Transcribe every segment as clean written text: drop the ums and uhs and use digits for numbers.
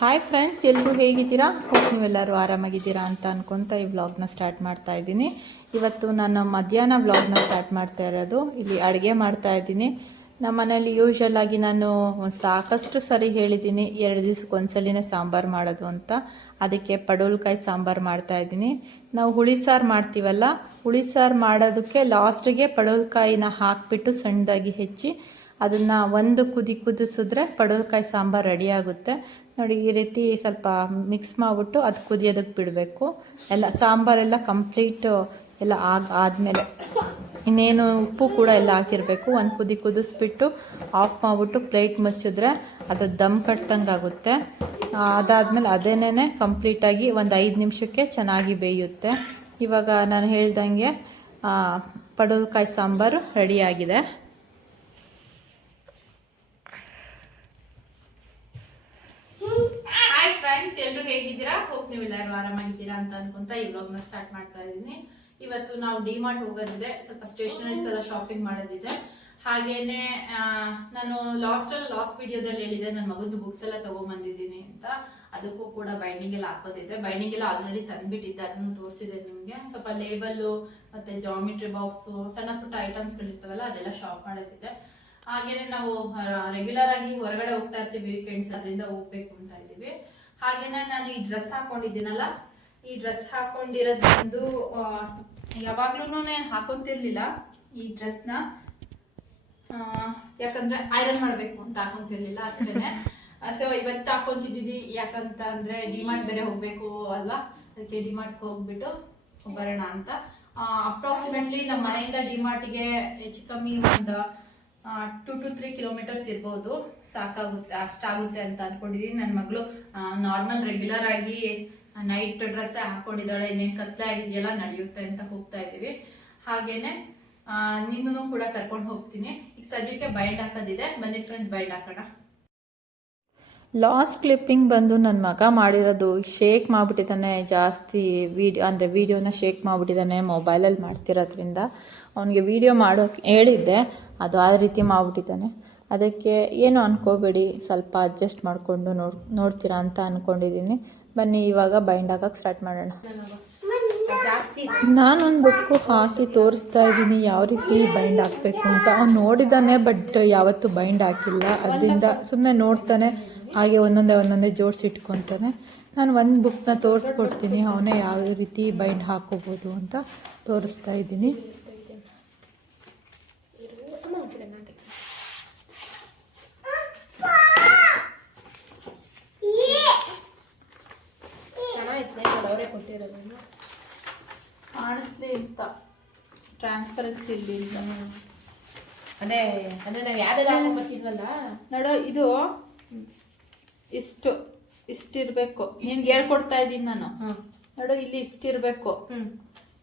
Hi friends, ಎಲ್ಲರೂ ಹೇಗಿದ್ದೀರಾ? ಹೋಗಿ ನೀವೆಲ್ಲರೂ ಆರಾಮಾಗಿದ್ದೀರಾ ಅಂತ ಅನ್ಕೊತ ಈ ವ್ಲಾಗ್ನ ಸ್ಟಾರ್ಟ್ ಮಾಡ್ತಾ ಇದ್ದೀನಿ. ಇವತ್ತು ನಾನು ಮಧ್ಯಾಹ್ನ ವ್ಲಾಗ್ನ ಸ್ಟಾರ್ಟ್ ಮಾಡ್ತಾ ಇರೋದು. ಇಲ್ಲಿ ಅಡುಗೆ ಮಾಡ್ತಾ ಇದ್ದೀನಿ. ನಮ್ಮ ಮನೇಲಿ ಯೂಶ್ವಲ್ ಆಗಿ ನಾನು ಸಾಕಷ್ಟು ಸರಿ ಹೇಳಿದ್ದೀನಿ 2 ದಿವ್ಸಕ್ಕೆ ಒಂದ್ಸಲಿನೇ ಸಾಂಬಾರು ಮಾಡೋದು ಅಂತ. ಅದಕ್ಕೆ ಪಡವಲಕಾಯಿ ಸಾಂಬಾರು ಮಾಡ್ತಾ ಇದ್ದೀನಿ. ನಾವು ಹುಳಿ ಸಾರು ಮಾಡ್ತೀವಲ್ಲ, ಹುಳಿ ಸಾರು ಮಾಡೋದಕ್ಕೆ ಲಾಸ್ಟಿಗೆ ಪಡವಲಕಾಯಿನ ಹಾಕಿಬಿಟ್ಟು ಸಣ್ಣದಾಗಿ ಹೆಚ್ಚಿ ಅದನ್ನು ಒಂದು ಕುದಿಸಿದ್ರೆ ಪಡವಲಕಾಯಿ ಸಾಂಬಾರು ರೆಡಿ ಆಗುತ್ತೆ. ನೋಡಿ, ಈ ರೀತಿ ಸ್ವಲ್ಪ ಮಿಕ್ಸ್ ಮಾಡಿಬಿಟ್ಟು ಅದು ಕುದಿಯೋದಕ್ಕೆ ಬಿಡಬೇಕು. ಎಲ್ಲ ಸಾಂಬಾರೆಲ್ಲ ಕಂಪ್ಲೀಟ್ ಎಲ್ಲ ಆದಮೇಲೆ ಇನ್ನೇನು ಉಪ್ಪು ಕೂಡ ಎಲ್ಲ ಹಾಕಿರಬೇಕು. ಒಂದು ಕುದಿಸ್ಬಿಟ್ಟು ಆಫ್ ಮಾಡಿಬಿಟ್ಟು ಪ್ಲೇಟ್ ಮುಚ್ಚಿದ್ರೆ ಅದು ದಮ್ ಕಟ್ದಂಗೆ ಆಗುತ್ತೆ. ಅದಾದಮೇಲೆ ಅದೇನೇ ಕಂಪ್ಲೀಟಾಗಿ ಒಂದು 5 ನಿಮಿಷಕ್ಕೆ ಚೆನ್ನಾಗಿ ಬೇಯುತ್ತೆ. ಇವಾಗ ನಾನು ಹೇಳ್ದಂಗೆ ಪಡವಲಕಾಯಿ ಸಾಂಬಾರು ರೆಡಿಯಾಗಿದೆ. ಹಾಯ್ ಫ್ರೆಂಡ್ಸ್, ಎಲ್ಲರೂ ಹೇಗಿದ್ದೀರಾ? ಹೋಗಿ ನೀವೆಲ್ಲರೂ ಆರಾಮಾಗಿದ್ದೀರಾ ಅಂತ ಅನ್ಕೊಂತ ಈ ವ್ಲಾಗ್ನ ಸ್ಟಾರ್ಟ್ ಮಾಡ್ತಾ ಇದ್ದೀನಿ. ಇವತ್ತು ನಾವು ಡಿಮಾರ್ಟ್ ಹೋಗೋದಿದೆ, ಸ್ವಲ್ಪ ಸ್ಟೇಷನರೀಸ್ ಎಲ್ಲ ಶಾಪಿಂಗ್ ಮಾಡೋದಿದೆ. ಹಾಗೇನೆ ನಾನು ಲಾಸ್ಟ್ ವಿಡಿಯೋದಲ್ಲಿ ಹೇಳಿದೆ ನನ್ನ ಮಗದ್ದು ಬುಕ್ಸ್ ಎಲ್ಲ ತಗೊಂಡ್ಬಂದಿದ್ದೀನಿ ಅಂತ. ಅದಕ್ಕೂ ಕೂಡ ಬೈಂಡಿಂಗ್ ಎಲ್ಲ ಹಾಕೋದಿದೆ. ಬೈಂಡಿಂಗ್ ಎಲ್ಲ ಆಲ್ರೆಡಿ ತಂದ್ಬಿಟ್ಟಿದ್ದೆ, ಅದನ್ನು ತೋರಿಸಿದೆ ನಿಮಗೆ. ಸ್ವಲ್ಪ ಲೇಬಲ್ಲು ಮತ್ತೆ ಜಾಮಿಟ್ರಿ ಬಾಕ್ಸು, ಸಣ್ಣ ಪುಟ್ಟ ಐಟಮ್ಸ್ಗಳಿರ್ತಾವಲ್ಲ ಅದೆಲ್ಲ ಶಾಪ್ ಮಾಡೋದಿದೆ. ಹಾಗೇನೆ ನಾವು ರೆಗ್ಯುಲರ್ ಆಗಿ ಹೊರಗಡೆ ಹೋಗ್ತಾ ಇರ್ತೀವಿ ವೀಕೆಂಡ್ಸ್, ಅದರಿಂದ ಹೋಗ್ಬೇಕು ಅಂತ ಇದ್ದೀವಿ. ಹಾಗೇನೆ ನಾನು ಈ ಡ್ರೆಸ್ ಹಾಕೊಂಡಿದ್ದೀನಲ್ಲ, ಈ ಡ್ರೆಸ್ ಹಾಕೊಂಡಿರೋದು ಯಾವಾಗ್ಲೂ ಹಾಕೊಂತಿರ್ಲಿಲ್ಲ ಈ ಡ್ರೆಸ್ನ. ಯಾಕಂದ್ರೆ ಐರನ್ ಮಾಡ್ಬೇಕು ಅಂತ ಹಾಕೊಂತಿರ್ಲಿಲ್ಲ ಅಷ್ಟೇನೆ. ಸೊ ಇವತ್ತು ಹಾಕೊಂತಿದ್ದೀವಿ. ಯಾಕಂತ ಅಂದ್ರೆ ಡಿಮಾರ್ಟ್ ಬೇರೆ ಹೋಗ್ಬೇಕು ಅಲ್ವಾ, ಅದಕ್ಕೆ ಡಿಮಾರ್ಟ್ಗೆ ಹೋಗ್ಬಿಟ್ಟು ಬರೋಣ ಅಂತ. ಅಪ್ರಾಕ್ಸಿಮೇಟ್ಲಿ ನಮ್ಮ ಮನೆಯಿಂದ ಡಿಮಾರ್ಟ್ಗೆ ಹೆಚ್ಚು ಕಮ್ಮಿ ಒಂದು 2 to 3 ಕಿಲೋಮೀಟರ್ಸ್ ಇರ್ಬೋದು, ಸಾಕಾಗುತ್ತೆ, ಅಷ್ಟಾಗುತ್ತೆ ಅಂತ ಅನ್ಕೊಂಡಿದೀನಿ. ನನ್ನ ಮಗಳು ನಾರ್ಮಲ್ ರೆಗ್ಯುಲರ್ ಆಗಿ ನೈಟ್ ಡ್ರೆಸ್ ಹಾಕೊಂಡಿದ್ದಾಳೆ, ಇನ್ನೇನು ಕತ್ಲೆ ಆಗಿದೆಯಲ್ಲ ನಡೆಯುತ್ತೆ ಅಂತ ಹೋಗ್ತಾ ಇದ್ದೀವಿ. ಹಾಗೇನೆ ನಿಮ್ಮನ್ನು ಕೂಡ ಕರ್ಕೊಂಡು ಹೋಗ್ತೀನಿ. ಈಗ ಸದ್ಯಕ್ಕೆ ಬೈಂಡ್ ಹಾಕೋದಿದೆ, ಬನ್ನಿ ಫ್ರೆಂಡ್ಸ್ ಬೈಂಡ್ ಹಾಕೋಣ. ಲಾಸ್ಟ್ ಕ್ಲಿಪ್ಪಿಂಗ್ ಬಂದು ನನ್ನ ಮಗ ಮಾಡಿರೋದು ಶೇಕ್ ಮಾಡಿಬಿಟ್ಟಿದ್ದಾನೆ ಜಾಸ್ತಿ. ವೀಡಿಯೋನ ಶೇಕ್ ಮಾಡಿಬಿಟ್ಟಿದ್ದಾನೆ ಮೊಬೈಲಲ್ಲಿ ಮಾಡ್ತಿರೋದ್ರಿಂದ. ಅವನಿಗೆ ವೀಡಿಯೋ ಮಾಡೋಕ್ಕೆ ಹೇಳಿದ್ದೆ, ಅದು ಆ ರೀತಿ ಮಾಡಿಬಿಟ್ಟಿದ್ದಾನೆ. ಅದಕ್ಕೆ ಏನು ಅನ್ಕೋಬೇಡಿ, ಸ್ವಲ್ಪ ಅಡ್ಜಸ್ಟ್ ಮಾಡಿಕೊಂಡು ನೋಡ್ತೀರಾ ಅಂತ ಅಂದ್ಕೊಂಡಿದ್ದೀನಿ. ಬನ್ನಿ ಇವಾಗ ಬೈಂಡ್ ಹಾಕೋಕ್ಕೆ ಸ್ಟಾರ್ಟ್ ಮಾಡೋಣ. ನಾನೊಂದು ಬುಕ್ಕು ಹಾಕಿ ತೋರಿಸ್ತಾ ಇದ್ದೀನಿ ಯಾವ ರೀತಿ ಬೈಂಡ್ ಹಾಕಬೇಕು ಅಂತ. ಅವ್ನು ನೋಡಿದ್ದಾನೆ, ಬಟ್ ಯಾವತ್ತೂ ಬೈಂಡ್ ಹಾಕಿಲ್ಲ. ಅದರಿಂದ ಸುಮ್ಮನೆ ನೋಡ್ತಾನೆ, ಹಾಗೆ ಒಂದೊಂದೇ ಜೋಡಿಸಿ ಇಟ್ಕೊತಾನೆ. ನಾನು ಒಂದು ಬುಕ್ನ ತೋರಿಸ್ಕೊಡ್ತೀನಿ, ಅವನೇ ಯಾವ ರೀತಿ ಬೈಂಡ್ ಹಾಕೋಬೋದು ಅಂತ ತೋರಿಸ್ತಾ ಇದ್ದೀನಿ. ಕಾಣಿಸ್ಲಿ ಅಂತ ಟ್ರಾನ್ಸ್ಪರೆನ್ಸಿ ಇಲ್ಲ. ಅದೇ ನಾವು ಯಾವ್ದೆಲ್ಲ ಹಾಕೊಂಡ್ಬರ್ತಿದ್ವಲ್ಲ ನೋಡೋ, ಇದು ಇಷ್ಟಿರ್ಬೇಕು. ನಿನ್ಗೆ ಹೇಳ್ಕೊಡ್ತಾ ಇದ್ದೀನಿ ನಾನು. ನೋಡು, ಇಲ್ಲಿ ಇಷ್ಟಿರ್ಬೇಕು.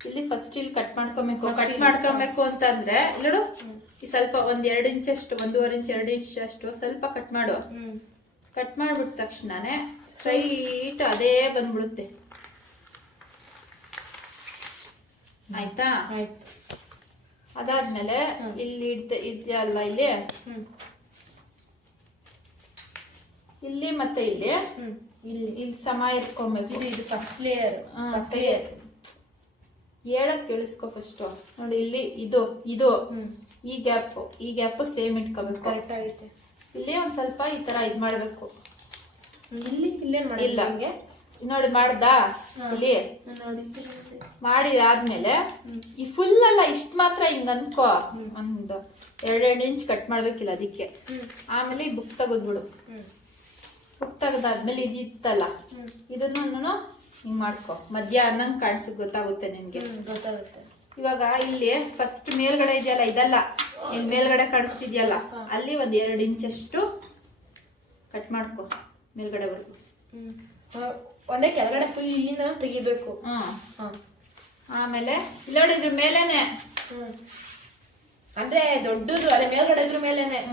ಇಲ್ಲಿ ಫಸ್ಟ್ ಇಲ್ಲಿ ಕಟ್ ಮಾಡ್ಕೊಬೇಕು ಅಂತಂದ್ರೆ ನೋಡು, ಈ ಸ್ವಲ್ಪ 1-2 ಇಂಚಷ್ಟು, 1.5 ಇಂಚ್ 2 ಇಂಚಷ್ಟು ಸ್ವಲ್ಪ ಕಟ್ ಮಾಡು. ಕಟ್ ಮಾಡ್ಬಿಟ್ಟ ತಕ್ಷಣನೇ ಸ್ಟ್ರೈಟ್ ಅದೇ ಬಂದ್ಬಿಡುತ್ತೆ. ಆಯ್ತಾ? ಆಯ್ತು. ಅದಾದ್ಮೇಲೆ ಇಲ್ಲಿ ಇದೆಯಲ್ಲ, ಇಲ್ಲಿ ಮತ್ತೆ ಇಲ್ಲಿ ಸಮ ಇಟ್ಕೊಬೇಕು. ಇದು ಫಸ್ಟ್ ಲೇಯರ್. ಹೇಳಕ್ ಕೇಳಿಸ್ಕೊ ಫಸ್ಟ್. ನೋಡಿ, ಇಲ್ಲಿ ಇದು ಈ ಗ್ಯಾಪ್ ಸೇಮ್ ಇಟ್ಕೋಬೇಕು. ಕರೆಕ್ಟ್ ಆಗೈತೆ. ಇಲ್ಲಿ ಒಂದ್ ಸ್ವಲ್ಪ ಈ ತರ ಇದ್ ಮಾಡ್ಬೇಕು. ಇಲ್ಲೇನ್ ಇಲ್ಲ, ನೋಡಿ ಮಾಡ್ದಾ? ಇಲ್ಲಿ ಮಾಡಿ ಆದ್ಮೇಲೆ ಈ ಫುಲ್ ಅಲ್ಲ, ಇಷ್ಟ ಮಾತ್ರ ಹಿಂಗ ಅನ್ಕೋ. ಒಂದು 2 ಇಂಚ್ ಕಟ್ ಮಾಡ್ಬೇಕಿಲ್ಲ ಅದಕ್ಕೆ. ಆಮೇಲೆ ಈ ಬುಕ್ ತೆಗೆದ್ಬಿಡು. ಬುಕ್ ತೆಗ್ದಾದ್ಮೇಲೆ ಇದಿತ್ತಲ್ಲ, ಇದನ್ನು ಹಿಂಗ್ ಮಾಡ್ಕೊ. ಮಧ್ಯ ಅನ್ನಂಗ್ ಕಾಣಿಸ್ ಗೊತ್ತಾಗುತ್ತೆ ನಿನ್ಗೆ. ಗೊತ್ತಾಗುತ್ತೆ. ಇವಾಗ ಇಲ್ಲಿ ಫಸ್ಟ್ ಮೇಲ್ಗಡೆ ಇದೆಯಲ್ಲ, ಇದಲ್ಲ, ಇಲ್ಲಿ ಮೇಲ್ಗಡೆ ಕಾಣಿಸ್ತಿದ್ಯಲ್ಲ, ಅಲ್ಲಿ 1-2 ಇಂಚಷ್ಟು ಕಟ್ ಮಾಡ್ಕೊ ಮೇಲ್ಗಡೆವರೆಗೂ. ಒಂದೇ ಕೆಳಗಡೆ ಫುಲ್ ಇಲ್ಲಿಂದ ತೆಗಿಬೇಕು. ಆಮೇಲೆ ಇಲ್ಲಿ ನೋಡಿ, ಇದ್ರ ಮೇಲೇನೆ, ಅಂದ್ರೆ ದೊಡ್ಡದು ಅದೇ ಮೇಲ್ಗಡೆ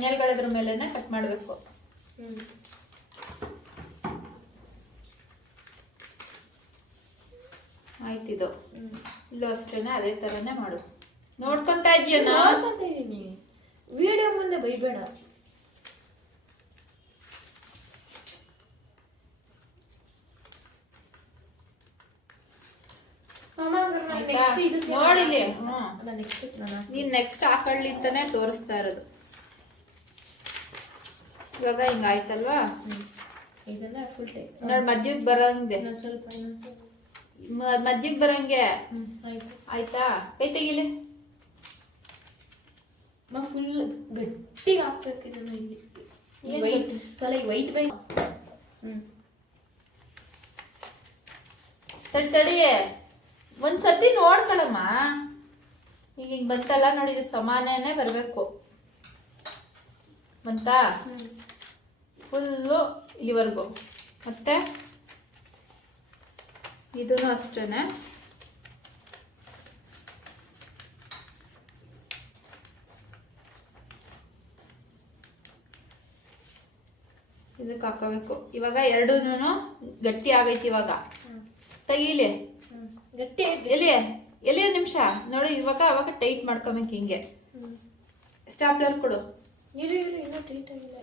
ಮೇಲ್ಗಡೆ ಮೇಲೇನೆ ಕಟ್ ಮಾಡ್ಬೇಕು. ಆಯ್ತಿದು. ಇಲ್ಲೂ ಅಷ್ಟೇನೆ ಅದೇ ತರನೇ ಮಾಡು. ನೋಡ್ಕೊಂತ ಇದೀಯ? ನೋಡ್ಕೊಂತ ಇದೀನಿ. ವಿಡಿಯೋ ಮುಂದೆ ಬೈಬೇಡ. ನೆಕ್ಸ್ಟ್ ಇದು ನೋಡಿಲಿ ನೆಕ್ಸ್ಟ್ ನಾನು ನೀನ್ ನೆಕ್ಸ್ಟ್ ಹಾಕೊಳ್ಳಿ ಅಂತಾನೆ ತೋರಿಸ್ತಾ ಇರೋದು. ಇವಾಗ ಹಿಂಗಾಯ್ತಲ್ವಾ, ಇದನ್ನ ಫುಲ್ ಟೈಪ್ ನೋಡಿ ಮದ್ಯಗ್ ಬರಂಗೆ, ಇನ್ನೊಂದು ಸ್ವಲ್ಪ ಮದ್ಯಗ್ ಬರಂಗೆ ಆಯ್ತು. ಆಯ್ತಾ. ಕೈ ತೆಗಿಲಿ. ಫುಲ್ ಗಟ್ಟಿಗೆ ಹಾಕ್ಬೇಕು ಇದನ್ನ ಇಲ್ಲಿ. ವೈಟ್ ತೊಲೆ ವೈಟ್ ಬೈ ತಡಿ ಒಂದ್ಸತಿ ನೋಡ್ಕೊಳಮ್ಮ. ಈಗ ಹಿಂಗ್ ಬಂತಲ್ಲ ನೋಡಿ, ಇದು ಸಮಾನನೇ ಬರ್ಬೇಕು. ಬಂತಾ ಫುಲ್ಲು ಇಲ್ಲಿವರೆಗೂ. ಮತ್ತೆ ಇದೂ ಅಷ್ಟೇನೆ. ಇದಕ್ಕೆ ಹಾಕೋಬೇಕು. ಇವಾಗ ಎರಡೂ ಗಟ್ಟಿ ಆಗೈತಿ. ಇವಾಗ ತೆಗೀಲಿ. ಗಟ್ಟಿ ಎಲ್ಲಿ ಎಲ್ಲಿ ಒಂದು ನಿಮಿಷ ನೋಡಿ. ಇವಾಗ ಅವಾಗ ಟೈಟ್ ಮಾಡ್ಕೊಬೇಕು ಹಿಂಗೆ. ಸ್ಟಾಪ್ಲರ್ ಕೊಡು. ಇರು ಇನ್ನೂ ಟೈಟ್ ಆಗಿಲ್ಲ.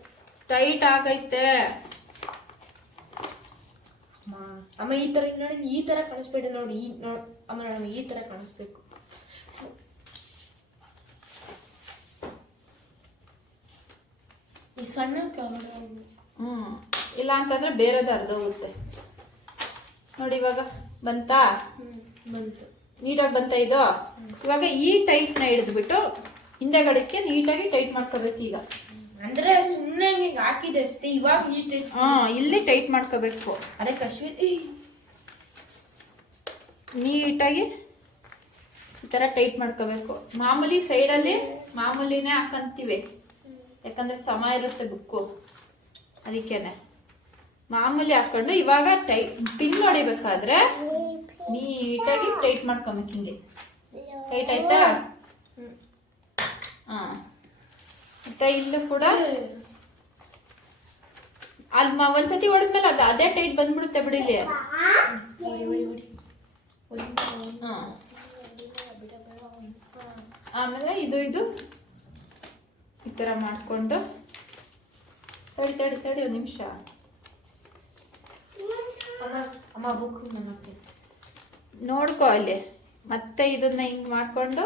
ಟೈಟ್ ಆಗೈತೆ ಅಮ್ಮ. ಈ ತರ ನೋಡಿ, ಈ ತರ ಕಾಣಿಸ್ಬೇಡ ನೋಡಿ. ಈ ನೋಡಿ ಅಮ್ಮ, ನೋಡಮ್ಮ ಈ ತರ ಕಾಣಿಸ್ಬೇಕು. ಈ ಸಣ್ಣ ಕ್ಯಾಮರಾ ಇಲ್ಲ ಅಂತಂದ್ರೆ ಬೇರೆದು ಅರ್ಧ ಹೋಗುತ್ತೆ ನೋಡಿ. ಇವಾಗ ಬಂತಾ? ಬಂತು. ನೀಟಾಗಿ ಬಂತ ಇದು. ಇವಾಗ ಈ ಟೈಟ್ನ ಹಿಡಿದ್ಬಿಟ್ಟು ಹಿಂದೆಗಡಕ್ಕೆ ನೀಟಾಗಿ ಟೈಟ್ ಮಾಡ್ಕೋಬೇಕು. ಈಗ ಅಂದ್ರೆ ಸುಮ್ಮನೆ ಹಿಂಗೆ ಹಾಕಿದೆ ಅಷ್ಟೇ. ಇವಾಗ ಈ ಟೈಟ್ ಇಲ್ಲಿ ಟೈಟ್ ಮಾಡ್ಕೋಬೇಕು. ಅದಕ್ಕೆ ಅಶ್ವಿನ್ ನೀಟಾಗಿ ಈ ಥರ ಟೈಟ್ ಮಾಡ್ಕೋಬೇಕು. ಮಾಮೂಲಿ ಸೈಡಲ್ಲಿ ಮಾಮೂಲಿನೇ ಹಾಕಂತೀವಿ, ಯಾಕಂದ್ರೆ ಸಮ ಇರುತ್ತೆ ಬುಕ್ಕು, ಅದಕ್ಕೇನೆ ಮಾಮೂಲಿ ಹಾಕೊಂಡು ಇವಾಗ ಪಿನ್ ಹೊಡಿಬೇಕಾದ್ರೆ ನೀಟಾಗಿ ಟೈಟ್ ಮಾಡ್ಕೊಬೇಕು. ಹಿಂಗೆ ಟೈಟ್ ಆಯ್ತಾ? ಮತ್ತೆ ಇಲ್ಲೂ ಕೂಡ ಅಲ್ಲಿ ಒಂದ್ಸತಿ ಹೊಡೆದ್ಮೇಲೆ ಅದೇ ಟೈಟ್ ಬಂದ್ಬಿಡುತ್ತೆ ಬಿಡಿಲಿ. ಆಮೇಲೆ ಇದು ಈ ತರ ಮಾಡ್ಕೊಂಡು ತಡಿ ಒಂದು ನಿಮಿಷ. ಅಮ್ಮ ಬುಕ್ ನೋಡ್ಕೊ ಅಲ್ಲಿ. ಮತ್ತೆ ಇದನ್ನ ಹಿಂಗ್ ಮಾಡ್ಕೊಂಡು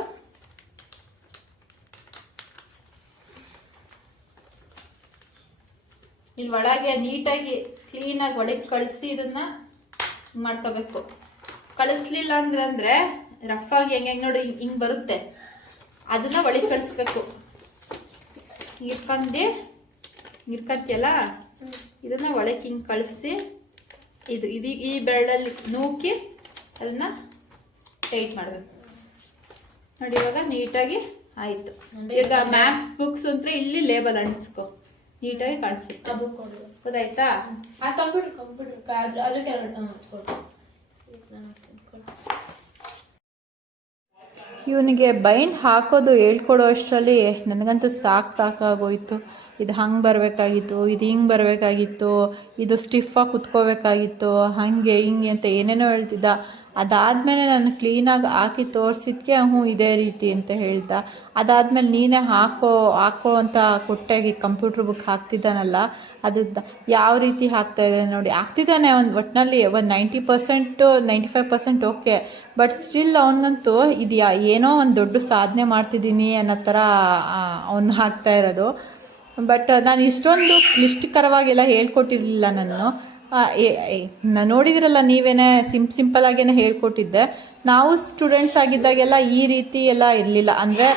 ಇಲ್ಲಿ ಒಳಗೆ ನೀಟಾಗಿ ಕ್ಲೀನಾಗಿ ಒಳಗೆ ಕಳಿಸಿ ಇದನ್ನ ಮಾಡ್ಕೋಬೇಕು. ಕಳಿಸ್ಲಿಲ್ಲ ಅಂದ್ರೆ ರಫ್ ಆಗಿ ಹೆಂಗೆ ನೋಡಿ ಹಿಂಗ್ ಬರುತ್ತೆ. ಅದನ್ನ ಒಳಗೆ ಕಳಿಸ್ಬೇಕು. ಇರ್ಕಂತಿಯಲ್ಲ, ಇದನ್ನ ಒಳಗೆ ಹಿಂಗೆ ಕಳಿಸಿ ಇದು ಈ ಬೆರಳಲ್ಲಿ ನೂಕಿ ಅದನ್ನ ಟೈಟ್ ಮಾಡಬೇಕು ನೋಡಿ. ಇವಾಗ ನೀಟಾಗಿ ಆಯ್ತು. ಈಗ ಮ್ಯಾಪ್ ಬುಕ್ಸ್ ಅಂದ್ರೆ ಇಲ್ಲಿ ಲೇಬಲ್ ಅಂಟಿಸ್ಕೊ, ನೀಟಾಗಿ ಕಾಣಿಸುತ್ತೆ. ಗೊತ್ತಾಯ್ತಾ? ಕಂಪ್ಯೂಟರ್ ಇವನಿಗೆ ಬೈಂಡ್ ಹಾಕೋದು ಹೇಳ್ಕೊಡೋ ಅಷ್ಟರಲ್ಲಿ ನನಗಂತೂ ಸಾಕಾಗೋಯ್ತು. ಇದು ಹಂಗೆ ಬರಬೇಕಾಗಿತ್ತು, ಇದು ಹಿಂಗೆ ಬರಬೇಕಾಗಿತ್ತು, ಇದು ಸ್ಟಿಫಾಗಿ ಕುತ್ಕೋಬೇಕಾಗಿತ್ತು, ಹಾಗೆ ಹಿಂಗೆ ಅಂತ ಏನೇನೋ ಹೇಳ್ತಿದ್ದ. ಅದಾದಮೇಲೆ ನಾನು ಕ್ಲೀನಾಗಿ ಹಾಕಿ ತೋರಿಸಿದ್ಕೆ ಇದೇ ರೀತಿ ಅಂತ ಹೇಳ್ತಾ, ಅದಾದಮೇಲೆ ನೀನೇ ಹಾಕೋ ಅಂತ ಕೊಟ್ಟಾಗಿ ಕಂಪ್ಯೂಟ್ರ್ ಬುಕ್ ಹಾಕ್ತಿದ್ದಾನಲ್ಲ, ಅದು ಯಾವ ರೀತಿ ಹಾಕ್ತಾಯಿದೆ ನೋಡಿ. ಹಾಕ್ತಿದ್ದಾನೆ ಒಟ್ಟಿನಲ್ಲಿ ಒಂದು 90% 95% ಓಕೆ. ಬಟ್ ಸ್ಟಿಲ್ ಅವನಿಗಂತೂ ಇದು ಏನೋ ಒಂದು ದೊಡ್ಡ ಸಾಧನೆ ಮಾಡ್ತಿದ್ದೀನಿ ಅನ್ನೋ ಥರ ಅವನು ಹಾಕ್ತಾ ಇರೋದು. ಬಟ್ ನಾನು ಇಷ್ಟೊಂದು ಕ್ಲಿಷ್ಟಕರವಾಗೆಲ್ಲ ಹೇಳ್ಕೊಟ್ಟಿರಲಿಲ್ಲ. ನಾನು ನೋಡಿದ್ರಲ್ಲ ನೀವೇನೆ, ಸಿಂಪಲ್ ಆಗೇನೆ ಹೇಳ್ಕೊಟ್ಟಿದ್ದೆ. ನಾವು ಸ್ಟೂಡೆಂಟ್ಸ್ ಆಗಿದ್ದಾಗೆಲ್ಲ ಈ ರೀತಿ ಎಲ್ಲ ಇರಲಿಲ್ಲ. ಅಂದರೆ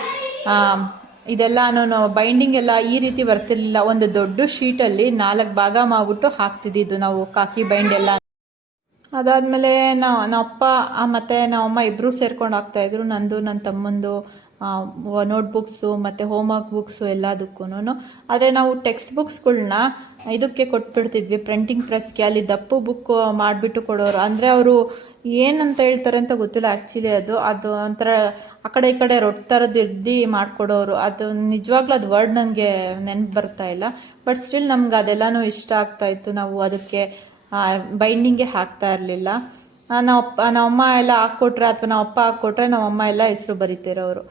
ಇದೆಲ್ಲ ನಾನು ಬೈಂಡಿಂಗ್ ಎಲ್ಲ ಈ ರೀತಿ ಬರ್ತಿರ್ಲಿಲ್ಲ. ಒಂದು ದೊಡ್ಡ ಶೀಟಲ್ಲಿ 4 ಭಾಗ ಮಾಡಿಬಿಟ್ಟು ಹಾಕ್ತಿದ್ದಿದ್ದು ನಾವು ಕಾಕಿ ಬೈಂಡ್ ಎಲ್ಲ. ಅದಾದಮೇಲೆ ನಮ್ಮಪ್ಪ ಮತ್ತು ನಮ್ಮಮ್ಮ ಇಬ್ಬರೂ ಸೇರ್ಕೊಂಡು ಹಾಕ್ತಾಯಿದ್ರು. ನಂದು ನನ್ನ ತಮ್ಮಂದು ನೋಟ್ಬುಕ್ಸು ಮತ್ತು ಹೋಮ್ವರ್ಕ್ ಬುಕ್ಸು ಎಲ್ಲದಕ್ಕೂ. ಆದರೆ ನಾವು ಟೆಕ್ಸ್ಟ್ ಬುಕ್ಸ್ಗಳ್ನ ಇದಕ್ಕೆ ಕೊಟ್ಬಿಡ್ತಿದ್ವಿ, ಪ್ರಿಂಟಿಂಗ್ ಪ್ರೆಸ್ಗೆ. ಅಲ್ಲಿ ದಪ್ಪು ಬುಕ್ ಮಾಡಿಬಿಟ್ಟು ಕೊಡೋರು. ಅಂದರೆ ಅವರು ಏನಂತ ಹೇಳ್ತಾರೆ ಅಂತ ಗೊತ್ತಿಲ್ಲ ಆ್ಯಕ್ಚುಲಿ. ಅದು ಒಂಥರ ಆ ಕಡೆ ಈ ಕಡೆ ರೊಟ್ಟಿ ಥರದ್ದು ಇದ್ದು ಮಾಡಿಕೊಡೋರು. ಅದು ನಿಜವಾಗ್ಲೂ ಅದು ವರ್ಡ್ ನನಗೆ ನೆನಪು ಬರ್ತಾಯಿಲ್ಲ. ಬಟ್ ಸ್ಟಿಲ್ ನಮ್ಗೆ ಅದೆಲ್ಲನೂ ಇಷ್ಟ ಆಗ್ತಾಯಿತ್ತು. ನಾವು ಅದಕ್ಕೆ ಬೈಂಡಿಂಗ್ಗೆ ಹಾಕ್ತಾ ಇರಲಿಲ್ಲ. ನಮ್ಮಮ್ಮ ಎಲ್ಲ ಹಾಕ್ಕೊಟ್ರೆ ಅಥವಾ ನಮ್ಮಪ್ಪ ಹಾಕ್ಕೊಟ್ರೆ ನಮ್ಮಮ್ಮ ಎಲ್ಲ ಹೆಸರು ಬರೀತಿರೋರು.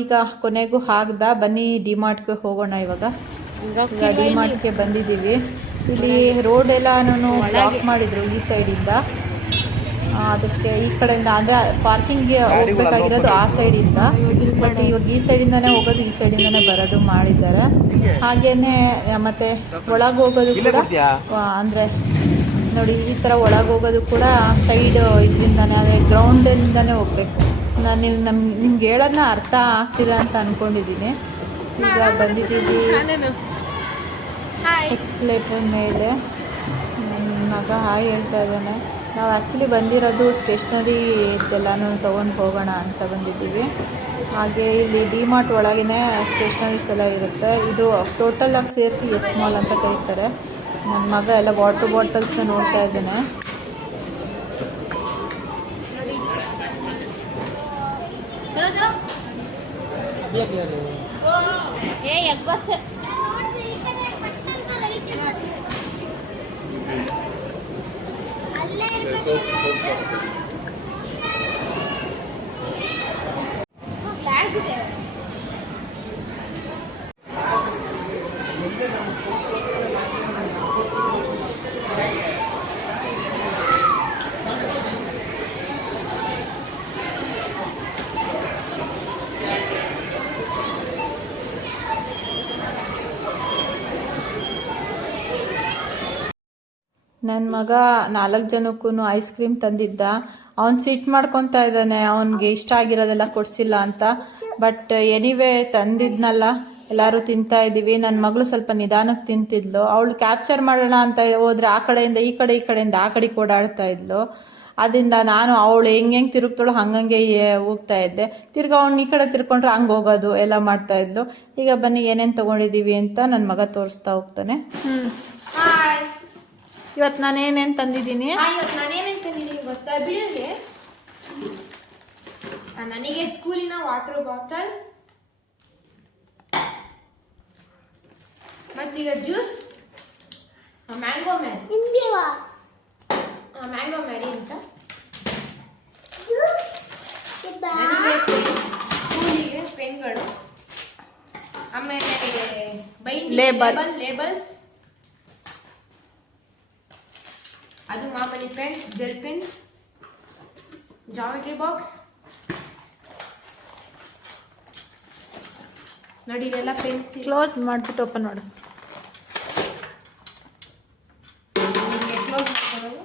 ಈಗ ಕೊನೆಗೂ ಹಾಕ್ದ. ಬನ್ನಿ ಡಿಮಾರ್ಟ್ಗೆ ಹೋಗೋಣ. ಇವಾಗ ಡಿಮಾರ್ಟ್ಗೆ ಬಂದಿದ್ದೀವಿ. ಇಲ್ಲಿ ರೋಡ್ ಎಲ್ಲನೂ ಬ್ಲಾಕ್ ಮಾಡಿದ್ರು ಈ ಸೈಡಿಂದ. ಅದಕ್ಕೆ ಈ ಕಡೆಯಿಂದ ಅಂದರೆ ಪಾರ್ಕಿಂಗ್ಗೆ ಹೋಗ್ಬೇಕಾಗಿರೋದು ಆ ಸೈಡಿಂದ, ಬಟ್ ಇವಾಗ ಈ ಸೈಡಿಂದನೇ ಹೋಗೋದು, ಈ ಸೈಡಿಂದನೇ ಬರೋದು ಮಾಡಿದ್ದಾರೆ. ಹಾಗೆಯೇ ಮತ್ತು ಒಳಗೆ ಹೋಗೋದು ಕೂಡ ಅಂದರೆ ನೋಡಿ, ಈ ಥರ ಒಳಗೆ ಹೋಗೋದು ಕೂಡ ಸೈಡ್ ಇದರಿಂದನೇ, ಅದೇ ಗ್ರೌಂಡಿಂದನೇ ಹೋಗ್ಬೇಕು. ನಾನು ನಿಮ್ಗೆ ಹೇಳೋದನ್ನ ಅರ್ಥ ಆಗ್ತಿದೆ ಅಂತ ಅಂದ್ಕೊಂಡಿದ್ದೀನಿ. ಈಗ ಬಂದಿದ್ದೀವಿ ಎಕ್ಸ್ಕಲೇಟರ್ ಮೇಲೆ. ನನ್ನ ಮಗ ಹಾಯ್ ಹೇಳ್ತಾ ಇದ್ದಾನೆ. ನಾವು ಆ್ಯಕ್ಚುಲಿ ಬಂದಿರೋದು ಸ್ಟೇಷ್ನರಿ ಇದೆಲ್ಲನೂ ತೊಗೊಂಡು ಹೋಗೋಣ ಅಂತ ಬಂದಿದ್ದೀವಿ. ಹಾಗೆ ಇಲ್ಲಿ ಡಿ-ಮಾರ್ಟ್ ಒಳಗೇ ಸ್ಟೇಷ್ನರೀಸ್ ಎಲ್ಲ ಇರುತ್ತೆ. ಇದು ಟೋಟಲಾಗಿ ಸೇರಿಸಿ ಎಸ್ ಮಾಲ್ ಅಂತ ಕರೀತಾರೆ. ನನ್ನ ಮಗ ಎಲ್ಲ ವಾಟರ್ ಬಾಟಲ್ಸ್ನ ನೋಡ್ತಾ ಇದ್ದಾನೆ. ನನ್ನ ಮಗ 4 ಜನಕ್ಕೂ ಐಸ್ ಕ್ರೀಮ್ ತಂದಿದ್ದ. ಅವ್ನು ಸಿಟ್ಟು ಮಾಡ್ಕೊತಾ ಇದ್ದಾನೆ, ಅವನಿಗೆ ಇಷ್ಟ ಆಗಿರೋದೆಲ್ಲ ಕೊಡಿಸಿಲ್ಲ ಅಂತ. ಬಟ್ ಎನಿವೇ ತಂದಿದ್ನಲ್ಲ, ಎಲ್ಲರೂ ತಿಂತಾ ಇದ್ದೀವಿ. ನನ್ನ ಮಗಳು ಸ್ವಲ್ಪ ನಿಧಾನಕ್ಕೆ ತಿಂತಿದ್ಲು. ಅವಳು ಕ್ಯಾಪ್ಚರ್ ಮಾಡೋಣ ಅಂತ ಹೋದರೆ ಆ ಕಡೆಯಿಂದ ಈ ಕಡೆ, ಈ ಕಡೆಯಿಂದ ಆ ಕಡೆಗೆ ಓಡಾಡ್ತಾ ಇದ್ಲು. ಅದರಿಂದ ನಾನು ಅವಳು ಹೆಂಗೆ ತಿರುಗ್ತಾಳೋ ಹಂಗಂಗೆ ಹೋಗ್ತಾ ಇದ್ದೆ. ತಿರ್ಗಿ ಅವ್ನು ಈ ಕಡೆ ತಿರ್ಕೊಂಡ್ರೆ ಹಂಗೆ ಹೋಗೋದು ಎಲ್ಲ ಮಾಡ್ತಾ ಇದ್ಲು. ಈಗ ಬನ್ನಿ ಏನೇನು ತೊಗೊಂಡಿದ್ದೀವಿ ಅಂತ ನನ್ನ ಮಗ ತೋರಿಸ್ತಾ ಹೋಗ್ತಾನೆ. ಇವತ್ತು ನಾನು ಏನೇನು ತಂದಿದ್ದೀನಿ ಗೊತ್ತಾ ಬಿಡಲಿ. ನನಗೆ ಸ್ಕೂಲಿನ ವಾಟರ್ ಬಾಟಲ್, ಮತ್ತೀಗ ಜ್ಯೂಸ್, ಮ್ಯಾಂಗೋ ಮ್ಯಾರಿ ಅಂತ, ಸ್ಕೂಲಿಗೆ ಪೆನ್ಗಳು, ಆಮೇಲೆ ಲೇಬಲ್ಸ್, ಅದು ಮಾಮೂಲಿ pens, gel pens, geometry box. ನೋಡಿ ಇದೆಲ್ಲ ಪೆನ್ಸಿಲ್. ಕ್ಲೋಸ್ ಮಾಡಿಬಿಟ್ಟು ಓಪನ್ ಮಾಡು. ಕ್ಲೋಸ್ ಮಾಡ್ಕೊಳ್ಳೋದು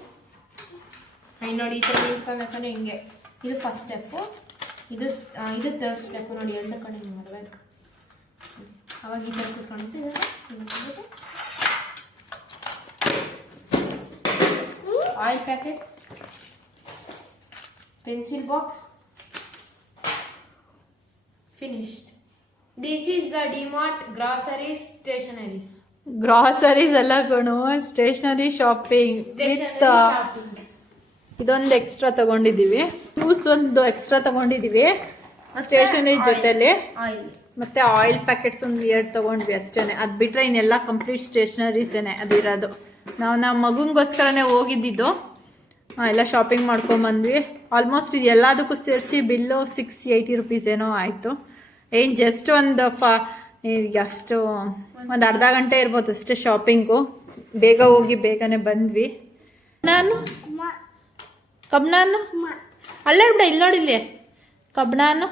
ನೋಡಿ, ಈ ಥರ ನಿಂತ್ಕೊಳ್ಬೇಕಂದ್ರೆ ಹಿಂಗೆ. ಇದು ಫಸ್ಟ್ ಸ್ಟೆಪ್ಪು, ಇದು ಥರ್ಡ್ ಸ್ಟೆಪ್ಪು. ನೋಡಿ ಎರಡು ಕಡೆ ಹಿಂಗೆ ಮಾಡಬೇಕು. ಅವಾಗ ಈ ಥರ ಕೂತ್ಕೊಂಡಿದ್ದು oil packets, pencil box, finished. This is the D-Mart groceries stationaries. Groceries ಎಲ್ಲ ಕಣು, ಸ್ಟೇಷನರಿ ಶಾಪಿಂಗ್. ಇದೊಂದು ಎಕ್ಸ್ಟ್ರಾ ತಗೊಂಡಿದ್ದೀವಿ, ಜ್ಯೂಸ್ ಒಂದು ಎಕ್ಸ್ಟ್ರಾ ತಗೊಂಡಿದ್ದೀವಿ ಸ್ಟೇಷನರಿ ಜೊತೆಲಿ. ಮತ್ತೆ ಆಯಿಲ್ ಪ್ಯಾಕೆಟ್ಸ್ ಒಂದು 2 ತಗೊಂಡ್ವಿ ಅಷ್ಟೇ. ಅದು ಬಿಟ್ಟರೆ ಇನ್ನೆಲ್ಲ ಕಂಪ್ಲೀಟ್ ಸ್ಟೇಷನರೀಸೇನೆ ಅದಿರೋದು. ನಾವು ನಮ್ಮ ಮಗನಿಗೋಸ್ಕರನೇ ಹೋಗಿದ್ದಿದ್ದು. ಎಲ್ಲ ಶಾಪಿಂಗ್ ಮಾಡ್ಕೊಂಬಂದ್ವಿ. ಆಲ್ಮೋಸ್ಟ್ ಇದು ಎಲ್ಲದಕ್ಕೂ ಸೇರಿಸಿ ಬಿಲ್ಲು 680 ರುಪೀಸ್ ಏನೋ ಆಯಿತು. ಏನು ಜಸ್ಟ್ ಅಷ್ಟು ಒಂದು ಅರ್ಧ ಗಂಟೆ ಇರ್ಬೋದು ಅಷ್ಟೇ ಶಾಪಿಂಗು. ಬೇಗ ಹೋಗಿ ಬೇಗನೆ ಬಂದ್ವಿ. ನಾನು ಕಬ್ನಾನು ಅಲ್ಲ ಬಿಡ, ಇಲ್ಲಿ ನೋಡಿಲ್ಲಿ ಕಬ್ನಾನು.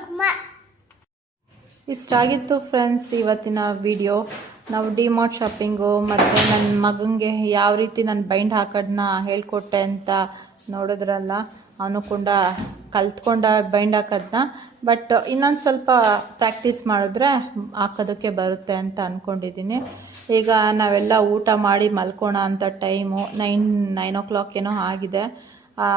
ಇಷ್ಟಾಗಿತ್ತು ಫ್ರೆಂಡ್ಸ್ ಇವತ್ತಿನ ವಿಡಿಯೋ. ನಾವು ಡಿ-ಮಾರ್ಟ್ ಶಾಪಿಂಗು ಮತ್ತು ನನ್ನ ಮಗನಿಗೆ ಯಾವ ರೀತಿ ನಾನು ಬೈಂಡ್ ಹಾಕೋದನ್ನ ಹೇಳ್ಕೊಟ್ಟೆ ಅಂತ ನೋಡಿದ್ರಲ್ಲ. ಅವನು ಕೂಡ ಕಲ್ತ್ಕೊಂಡ ಬೈಂಡ್ ಹಾಕೋದನ್ನ. ಬಟ್ ಇನ್ನೊಂದು ಸ್ವಲ್ಪ ಪ್ರಾಕ್ಟೀಸ್ ಮಾಡಿದ್ರೆ ಹಾಕೋದಕ್ಕೆ ಬರುತ್ತೆ ಅಂತ ಅಂದ್ಕೊಂಡಿದ್ದೀನಿ. ಈಗ ನಾವೆಲ್ಲ ಊಟ ಮಾಡಿ ಮಲ್ಕೋಣ ಅಂತ ಟೈಮು 9 o'clock ಏನೋ ಆಗಿದೆ.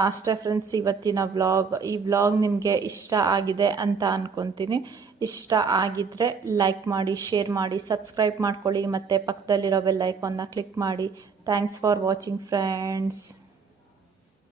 ಅಷ್ಟೇ ಫ್ರೆಂಡ್ಸ್ ಇವತ್ತಿನ ವ್ಲಾಗ್. ಈ ವ್ಲಾಗ್ ನಿಮಗೆ ಇಷ್ಟ ಆಗಿದೆ ಅಂತ ಅಂದ್ಕೊತೀನಿ. ಇಷ್ಟ ಆಗಿದ್ದರೆ ಲೈಕ್ ಮಾಡಿ, ಶೇರ್ ಮಾಡಿ, ಸಬ್ಸ್ಕ್ರೈಬ್ ಮಾಡ್ಕೊಳ್ಳಿ ಮತ್ತು ಪಕ್ಕದಲ್ಲಿರೋ ಬೆಲ್ ಐಕಾನ್ನ ಕ್ಲಿಕ್ ಮಾಡಿ. Thanks for watching friends.